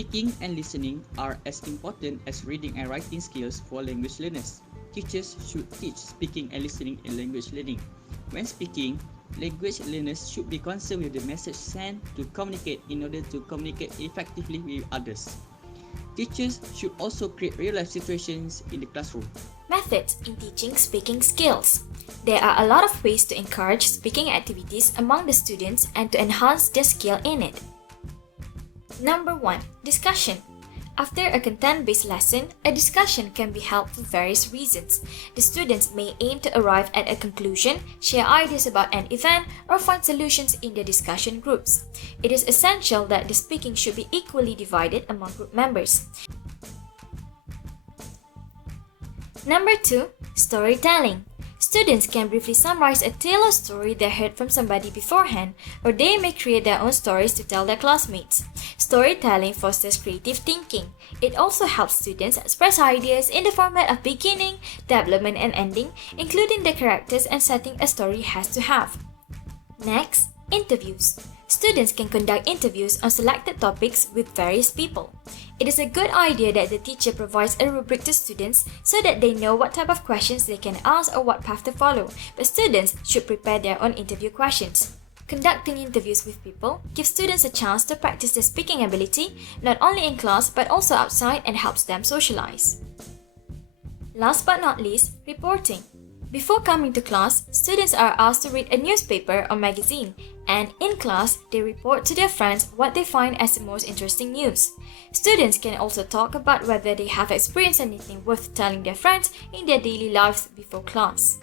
Speaking and listening are as important as reading and writing skills for language learners. Teachers should teach speaking and listening in language learning. When speaking, language learners should be concerned with the message sent to communicate in order to communicate effectively with others. Teachers should also create real-life situations in the classroom. Methods in teaching speaking skills. There are a lot of ways to encourage speaking activities among the students and to enhance their skill in it. Number 1. Discussion. After a content-based lesson, a discussion can be held for various reasons. The students may aim to arrive at a conclusion, share ideas about an event, or find solutions in their discussion groups. It is essential that the speaking should be equally divided among group members. Number 2. Storytelling. Students can briefly summarize a tale or story they heard from somebody beforehand, or they may create their own stories to tell their classmates. Storytelling fosters creative thinking. It also helps students express ideas in the format of beginning, development, and ending, including the characters and setting a story has to have. Next, interviews. Students can conduct interviews on selected topics with various people. It is a good idea that the teacher provides a rubric to students so that they know what type of questions they can ask or what path to follow, but students should prepare their own interview questions. Conducting interviews with people gives students a chance to practice their speaking ability, not only in class but also outside, and helps them socialize. Last but not least, reporting. Before coming to class, students are asked to read a newspaper or magazine, and in class, they report to their friends what they find as the most interesting news. Students can also talk about whether they have experienced anything worth telling their friends in their daily lives before class.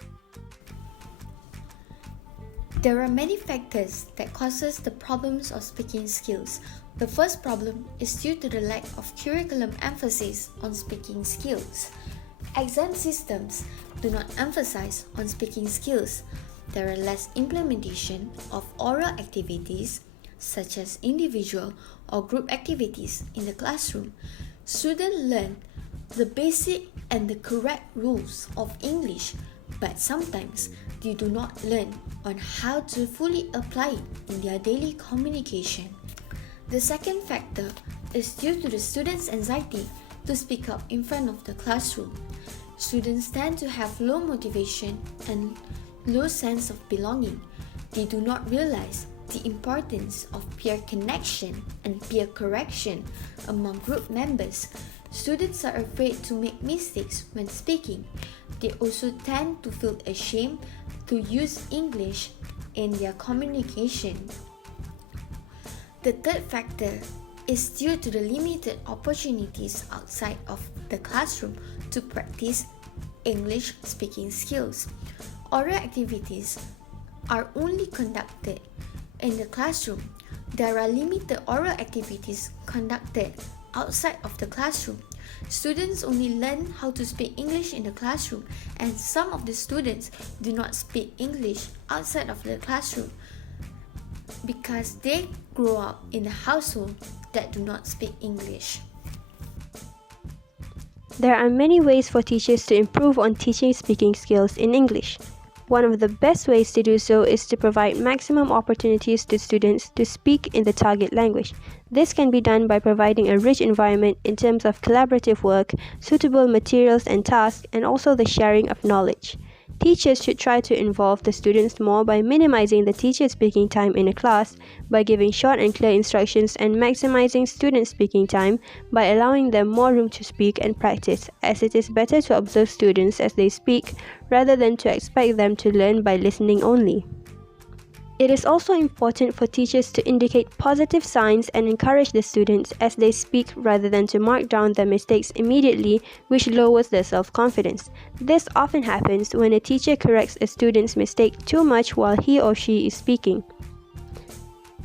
There are many factors that causes the problems of speaking skills. The first problem is due to the lack of curriculum emphasis on speaking skills. Exam systems do not emphasize on speaking skills. There are less implementation of oral activities such as individual or group activities in the classroom. Students learn the basic and the correct rules of English, but sometimes they do not learn on how to fully apply it in their daily communication. The second factor is due to the students' anxiety to speak up in front of the classroom. Students tend to have low motivation and low sense of belonging. They do not realize the importance of peer connection and peer correction among group members. Students are afraid to make mistakes when speaking. They also tend to feel ashamed to use English in their communication. The third factor is due to the limited opportunities outside of the classroom to practice English speaking skills. Oral activities are only conducted in the classroom. There are limited oral activities conducted outside of the classroom. Students only learn how to speak English in the classroom, and some of the students do not speak English outside of the classroom because they grow up in a household that do not speak English. There are many ways for teachers to improve on teaching speaking skills in English. One of the best ways to do so is to provide maximum opportunities to students to speak in the target language. This can be done by providing a rich environment in terms of collaborative work, suitable materials and tasks, and also the sharing of knowledge. Teachers should try to involve the students more by minimizing the teacher speaking time in a class, by giving short and clear instructions, and maximizing student speaking time by allowing them more room to speak and practice, as it is better to observe students as they speak rather than to expect them to learn by listening only. It is also important for teachers to indicate positive signs and encourage the students as they speak rather than to mark down their mistakes immediately, which lowers their self-confidence. This often happens when a teacher corrects a student's mistake too much while he or she is speaking.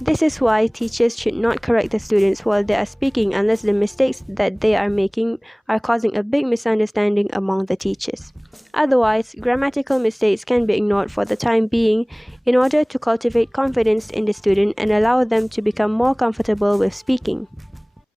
This is why teachers should not correct the students while they are speaking unless the mistakes that they are making are causing a big misunderstanding among the teachers. Otherwise, grammatical mistakes can be ignored for the time being in order to cultivate confidence in the student and allow them to become more comfortable with speaking.